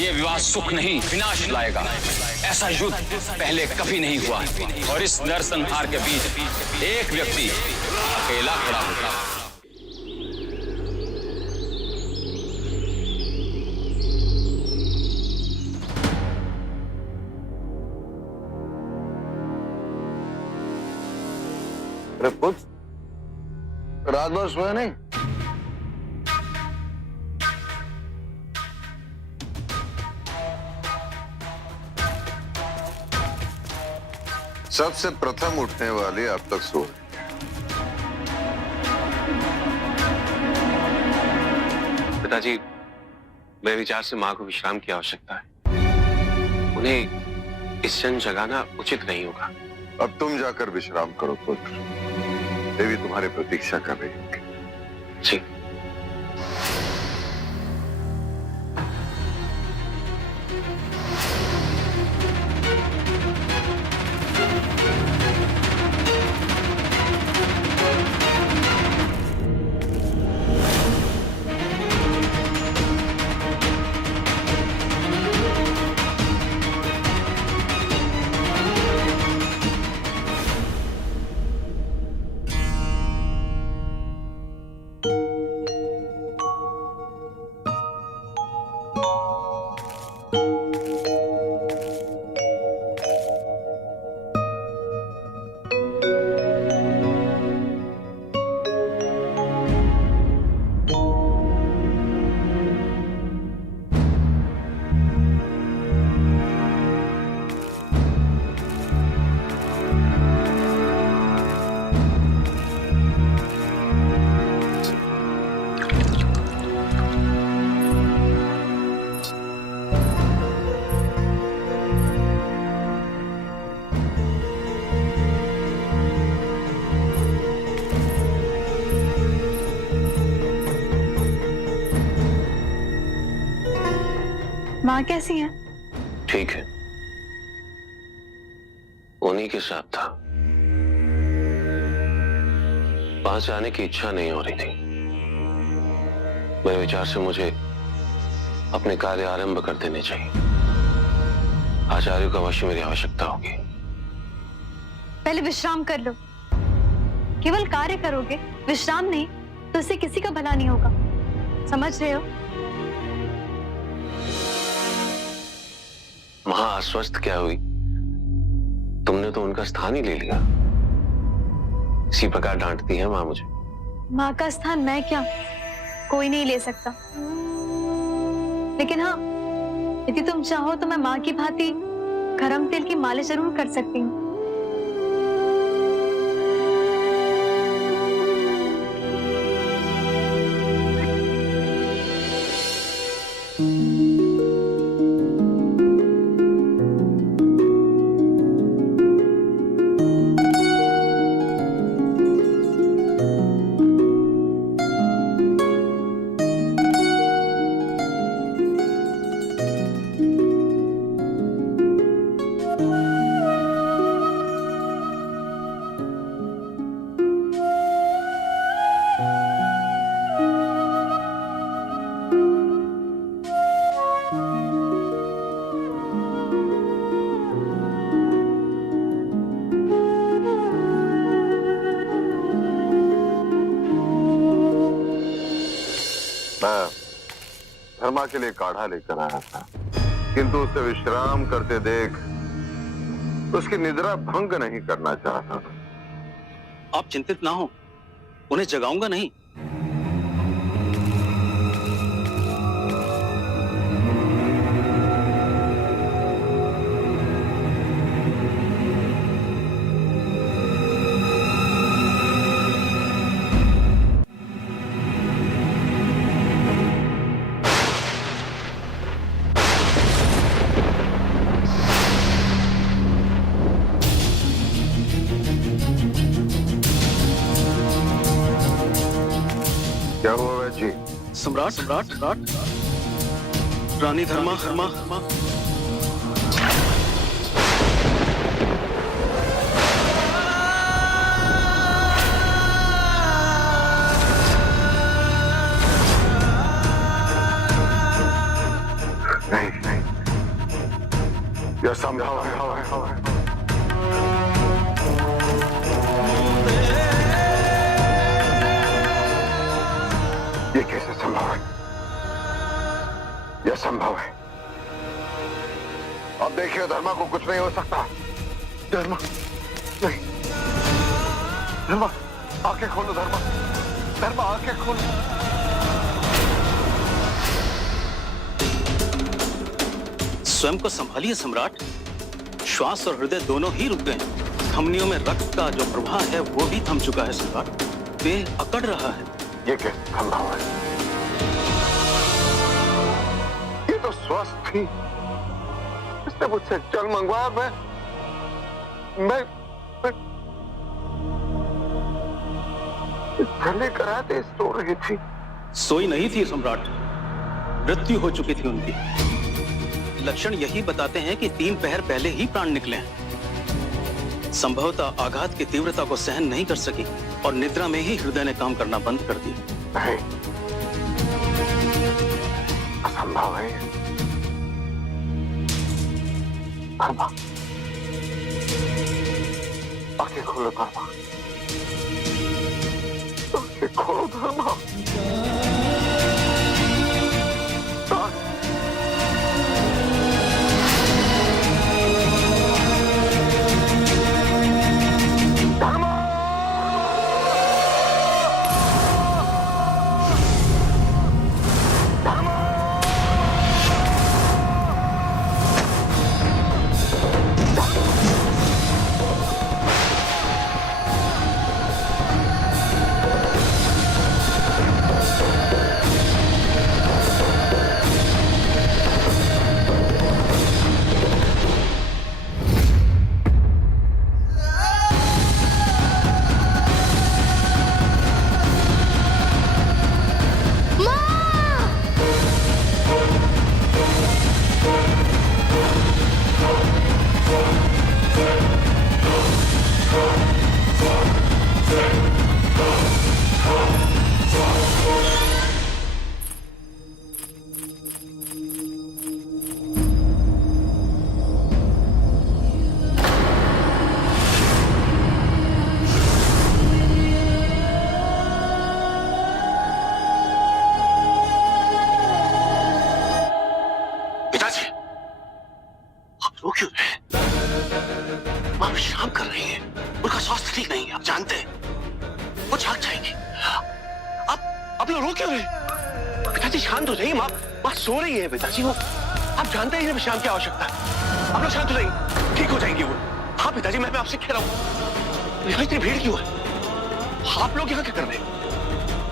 ये विवाह सुख नहीं विनाश लाएगा। ऐसा युद्ध पहले कभी नहीं हुआ और इस नरसंहार के बीच एक व्यक्ति अकेला खड़ा होगा। अरे पुत्र, रात भर सोया नहीं? सबसे प्रथम उठने वाली अब तक सो रही है। पिताजी, मेरे विचार से मां को विश्राम की आवश्यकता है। उन्हें इस क्षण जगाना उचित नहीं होगा। अब तुम जाकर विश्राम करो पुत्र, देवी तुम्हारी प्रतीक्षा कर रही होगी। जी। माँ कैसी है? ठीक है, उन्हीं के साथ था। वहां से आने की इच्छा नहीं हो रही थी। मेरे विचार से मुझे अपने कार्य आरंभ कर देने चाहिए। आचार्यों का अवश्य मेरी आवश्यकता होगी। पहले विश्राम कर लो। केवल कार्य करोगे, विश्राम नहीं, तो इससे किसी का भला नहीं होगा। समझ रहे हो? वहां अस्वस्थ क्या हुई? तुमने तो उनका स्थान ही ले लिया। इसी प्रकार डांटती है मां मुझे। माँ का स्थान मैं क्या, कोई नहीं ले सकता। लेकिन हाँ, यदि तुम चाहो तो मैं माँ की भांति गरम तेल की मालिश जरूर कर सकती हूँ। मैं धर्मा के लिए काढ़ा लेकर आया था, किंतु उसे विश्राम करते देख उसकी निद्रा भंग नहीं करना चाहता था। आप चिंतित ना हो, उन्हें जगाऊंगा नहीं। क्या हुआ वैद जी? सम्राट सम्राट सम्राट, रानी धर्मा धर्मा नहीं नहीं, यह संभव है। ये कैसे संभव है? यह संभव है। अब देखिए, धर्मा को कुछ नहीं हो सकता। धर्मा नहीं, धर्मा आंखें खोलो, धर्मा आंखें खोलो। स्वयं को संभालिए सम्राट। श्वास और हृदय दोनों ही रुक गए। धमनियों में रक्त का जो प्रवाह है वो भी थम चुका है सम्राट। देह अकड़ रहा है। ये कैसे संभव है? ये तो स्वस्थ थी। इसने मुझसे जल मंगवाया। मैं जल लेकर आते सो रही थी। सोई नहीं थी सम्राट, मृत्यु हो चुकी थी उनकी। लक्षण यही बताते हैं कि 3 पहर पहले ही प्राण निकले हैं। संभवतः आघात की तीव्रता को सहन नहीं कर सकी और निद्रा में ही हृदय ने काम करना बंद कर दिया। नहीं, असंभव है। धर्मा, आंखें खोलो धर्मा, आंखें खोलो धर्मा। रो क्यों रहे? मां विश्राम कर रही है, उनका स्वास्थ्य ठीक नहीं है, आप जानते हैं। वो जाग जाएंगी। आप लोग रो क्यों रहे? पिताजी शांत हो जाइए। मां सो रही है पिताजी। वो आप जानते हैं विश्राम की आवश्यकता है। आप लोग शांत हो जाइए, ठीक हो जाएंगी वो। हाँ पिताजी, मैं आपसे कह रहा हूँ, यहाँ इतनी भीड़ क्यों है? आप लोग यहाँ क्या कर रहे हैं?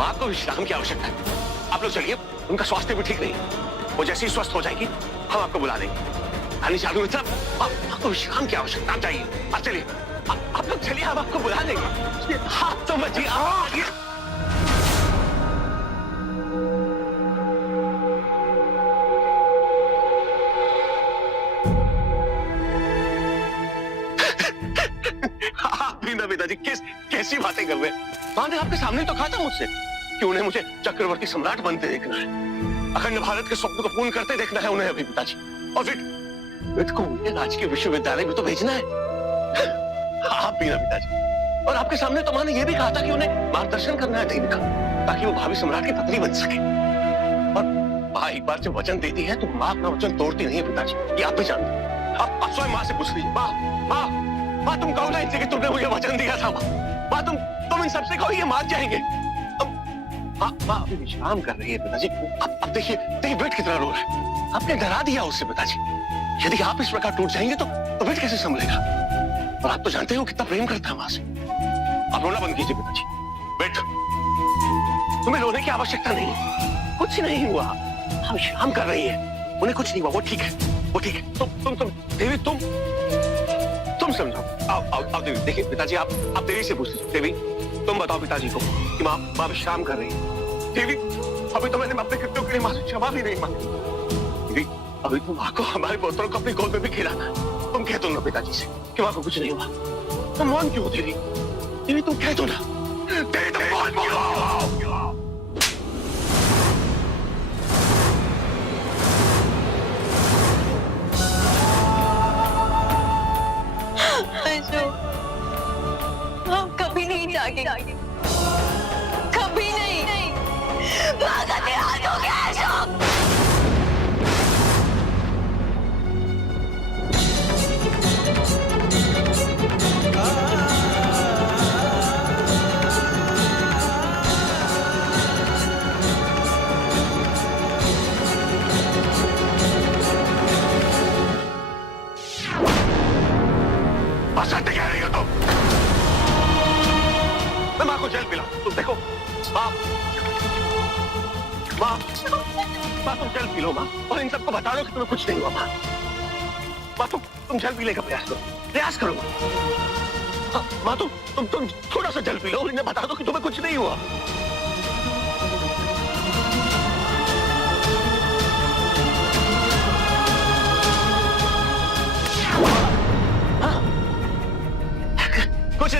आपको विश्राम की आवश्यकता है। आप लोग चलिए, उनका स्वास्थ्य भी ठीक नहीं है। वो जैसे ही स्वस्थ हो जाएगी हम आपको बुला देंगे। चालू मित्र, आपको विश्राम की आवश्यकता। आप जाइए, आप चलिए, आप लोग चलिए, हम आपको बुला देंगे। हाथ तो मत आइए। आप भी ना पिताजी कैसी बातें कर रहे हैं? मां ने आपके सामने तो कहा था मुझसे कि उन्हें मुझे चक्रवर्ती सम्राट बनते देखना है, अखंड भारत के स्वप्न को पूर्ण करते देखना है उन्हें अभी पिताजी। और फिर को राजकीय विश्वविद्यालय में तो भेजना है। आप भी ना पिताजी। और आपके सामने तो मां ने यह भी कहा था कि उन्हें मार्गदर्शन करना है देवी का, ताकि वो भावी सम्राट की पत्नी बन सके। और मां एक बार जब वचन देती है तो मां अपना वचन तोड़ती नहीं है पिताजी, ये आप भी जानते हैं। आप स्वयं मां से पूछ लीजिए। मां तुम कहो ना इनसे कि तुमने मुझे वचन दिया था। मां तुम इन सबसे कहो ये मान जाएंगे। मां अभी विश्राम कर रही है पिताजी। अब देखिए बेट कितना रो रहा है। आपने डरा दिया उससे पिताजी। यदि आप इस प्रकार टूट जाएंगे तो बेट कैसे संभलेगा? और आप तो जानते हो कितना प्रेम करता है मां से। आप रोना बंद कीजिए पिताजी। बेट, तुम्हें रोने की आवश्यकता नहीं है, कुछ नहीं हुआ। हम विश्राम कर रही है, उन्हें कुछ नहीं हुआ, वो ठीक है, वो ठीक है। तुम देवी, तुम समझो। आओ देवी। देखिए पिताजी, आप देवी से पूछ लीजिए। देवी, तुम बताओ पिताजी को कि मां विश्राम कर रही है। देवी, अभी तो मैंने अपने कृत्यों के लिए मां से क्षमा भी नहीं मांगी। देवी, अभी तो मां को हमारे पुत्रों को अपनी गोद में भी खिलाना है। तुम कह दो ना पिताजी से कि मां को कुछ नहीं हुआ। तुम मौन क्यों देवी? देवी तुम कह दो ना। देवी तुम मौन क्यों? जागेंगे, कभी नहीं। भागा के आ जाओगे अशोक। बसंत कह रही हो तुम? मैं माँ को जेल पिला, तुम देखो। माँ माँ माँ तुम जेल पी लो माँ, और इन सबको बता दो कि तुम्हें कुछ नहीं हुआ। माँ तुम जेल पीने का प्रयास करो माँ। माँ तुम थोड़ा सा जेल पी लो और इन्हें बता दो कि तुम्हें कुछ नहीं हुआ।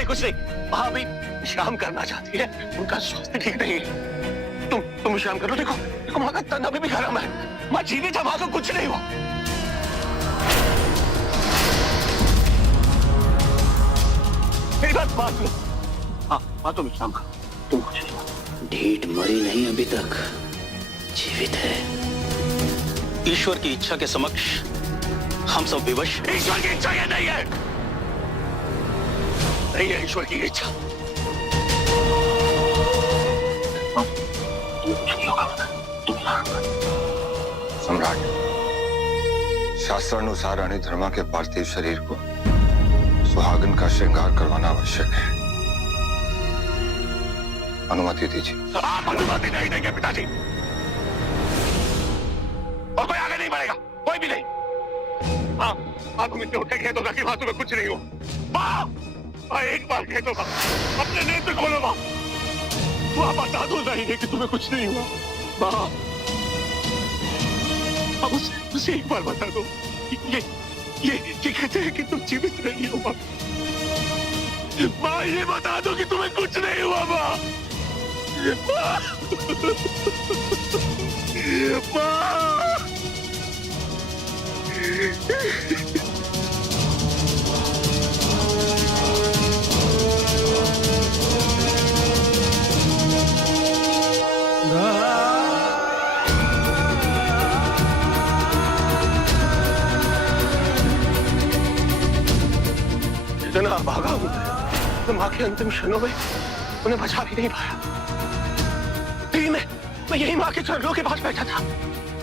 कुछ नहीं वहां भी विश्राम करना चाहती है, उनका स्वास्थ्य ठीक नहीं है। तुम विश्राम करो। देखो माँ का तन अभी भी गर्म है। माँ जीवित है, माँ को कुछ नहीं हुआ। मेरी बात मान लो। हाँ माँ तुम विश्राम करो, तुम कुछ नहीं हुआ। ढीठ मरी नहीं अभी तक, जीवित है। ईश्वर की इच्छा के समक्ष हम सब विवश। ईश्वर की इच्छा ये नहीं है, नहीं है ईश्वर की इच्छा। सम्राट, शास्त्रानुसार अनिधर्मा के पार्थिव शरीर को सुहागन का श्रृंगार करवाना आवश्यक है। अनुमति दीजिए। आप अनुमति नहीं देंगे पिताजी, और कोई आगे नहीं बढ़ेगा, कोई भी नहीं। हाँ तुम इतने उठे खेतों कि माँ तुम्हें कुछ नहीं हुआ। माँ एक बार कह दो, अपने नेत्र खोलो माँ। माँ बता दो नहीं कि तुम्हें कुछ नहीं हुआ। माँ अब उसे एक बार बता दो। ये कहते हैं कि तुम जीवित नहीं हो माँ। माँ ये बता दो कि तुम्हें कुछ नहीं हुआ माँ। माँ इतना भागा हूं मैं माँ के अंतिम क्षणों में उन्हें बचा भी नहीं पाया। यही मैं यही माँ के चरणों के पास बैठा था।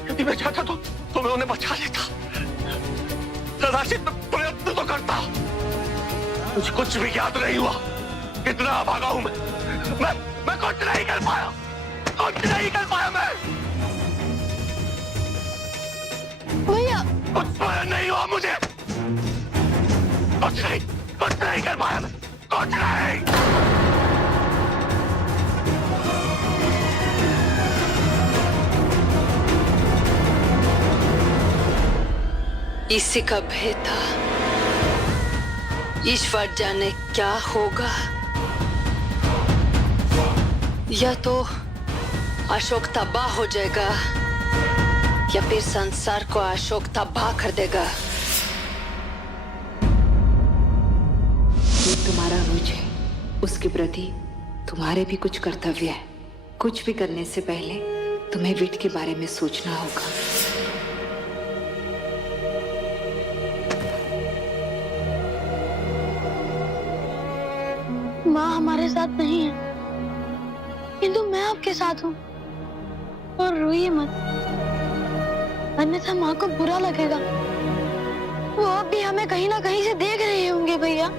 यदि मैं चाहता तो मैं उन्हें बचा लेता। कदाचित प्रयत्न तो करता। मुझे कुछ भी ज्ञात नहीं हुआ। कितना भागा हूं मैं कुछ नहीं कर पाया, कुछ नहीं कर पाया मैं। भैया कुछ स्मरण नहीं हुआ मुझे, कुछ नहीं कर पाया मैं, कुछ नहीं। इसी का भेद था। ईश्वर जाने क्या होगा। या तो अशोक तबाह हो जाएगा या फिर संसार को अशोक तबाह कर देगा। ये तुम्हारा अनुज है, उसके प्रति तुम्हारे भी कुछ कर्तव्य है। कुछ भी करने से पहले तुम्हें विट के बारे में सोचना होगा। माँ हमारे साथ नहीं है, किंतु मैं आपके साथ हूँ। और रोइए मत, अन्यथा माँ को बुरा लगेगा। वो अब भी हमें कहीं ना कहीं से देख रहे होंगे भैया।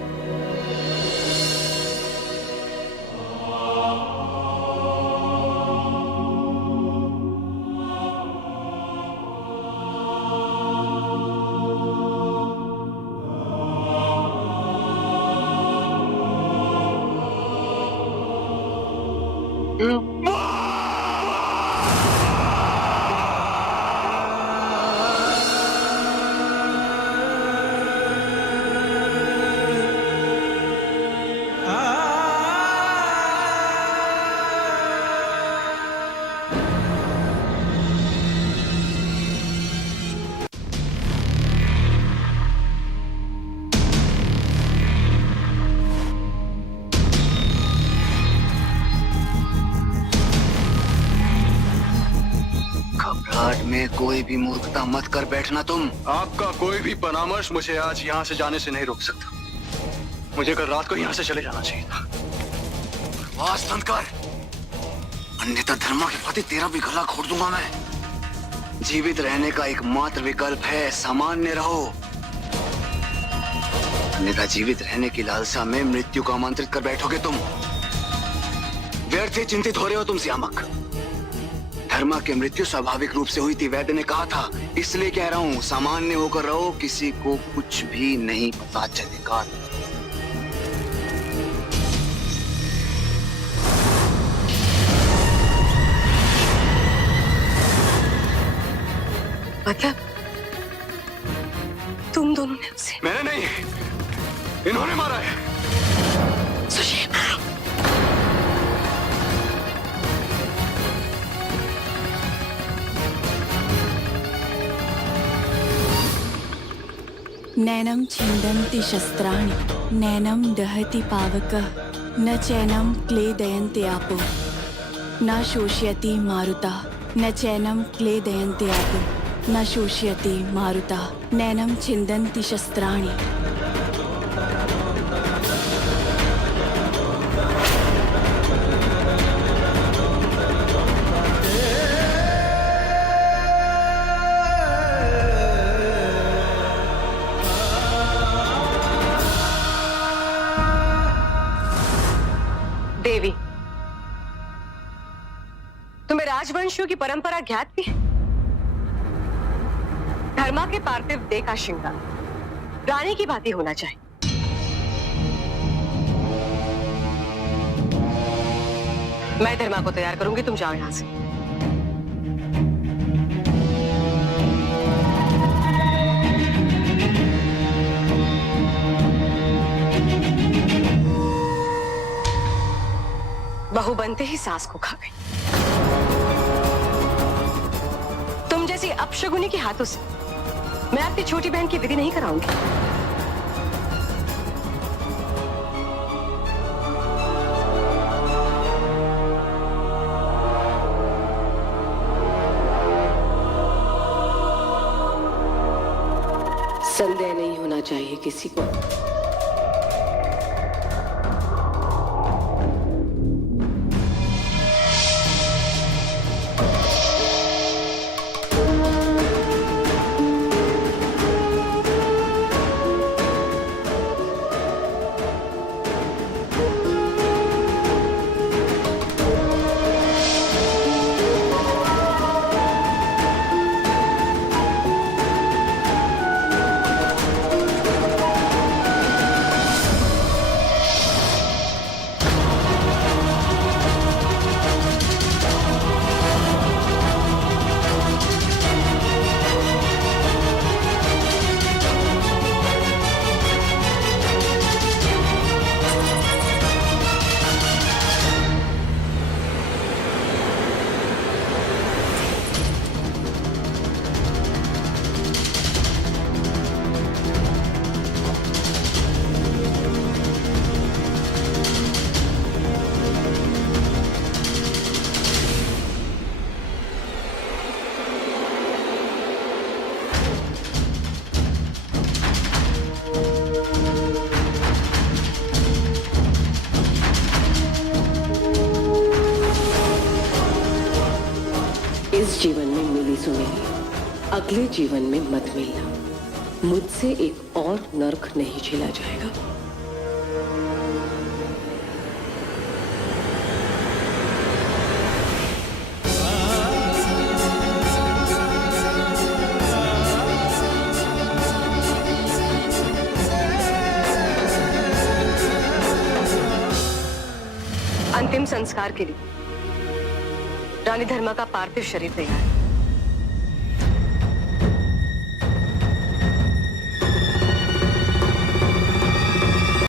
में कोई भी मूर्खता मत कर बैठना तुम। आपका कोई भी परामर्श मुझे आज यहाँ से जाने से नहीं रोक सकता। मुझे कल रात को यहाँ से चले जाना चाहिए था। आवाज बंद कर, अन्यथा धर्मा के प्रति तेरा भी गला घोट दूंगा मैं। जीवित रहने का एकमात्र विकल्प है सामान्य रहो, अन्यथा जीवित रहने की लालसा में मृत्यु को आमंत्रित कर बैठोगे तुम। व्यर्थ ही चिंतित हो रहे हो तुम श्यामक। धर्मा की मृत्यु स्वाभाविक रूप से हुई थी, वैद्य ने कहा था, इसलिए कह रहा हूं सामान्य होकर रहो, किसी को कुछ भी नहीं पता चलेगा। मतलब तुम दोनों ने उसे? मैंने नहीं, इन्होंने मारा है। सुषेमा, नैनं छिन्दन्ति शस्त्राणि, नैनं दहति पावकः, न चैनं क्लेदयन्ति आपो, न शोषयति मारुतः, न चैनं क्लेदयन्ति आपो, न शोषयति मारुतः, नैनं छिन्दन्ति शस्त्राणि। देवी, तुम्हें राजवंशियों की परंपरा ज्ञात भी है? धर्मा के पार्थिव देह का श्रृंगार रानी की भांति होना चाहिए। मैं धर्मा को तैयार करूंगी, तुम जाओ यहां से। बहू बनते ही सास को खा गई। तुम जैसी अपशगुनी के हाथों से मैं आपकी छोटी बहन की विधि नहीं कराऊंगी। संदेह नहीं होना चाहिए किसी को। इस जीवन में मिली सुनेगी, अगले जीवन में मत मिलना। मुझसे एक और नर्क नहीं झेला जाएगा। अंतिम संस्कार के लिए रानी धर्मा का पार्थिव शरीर तैयार है।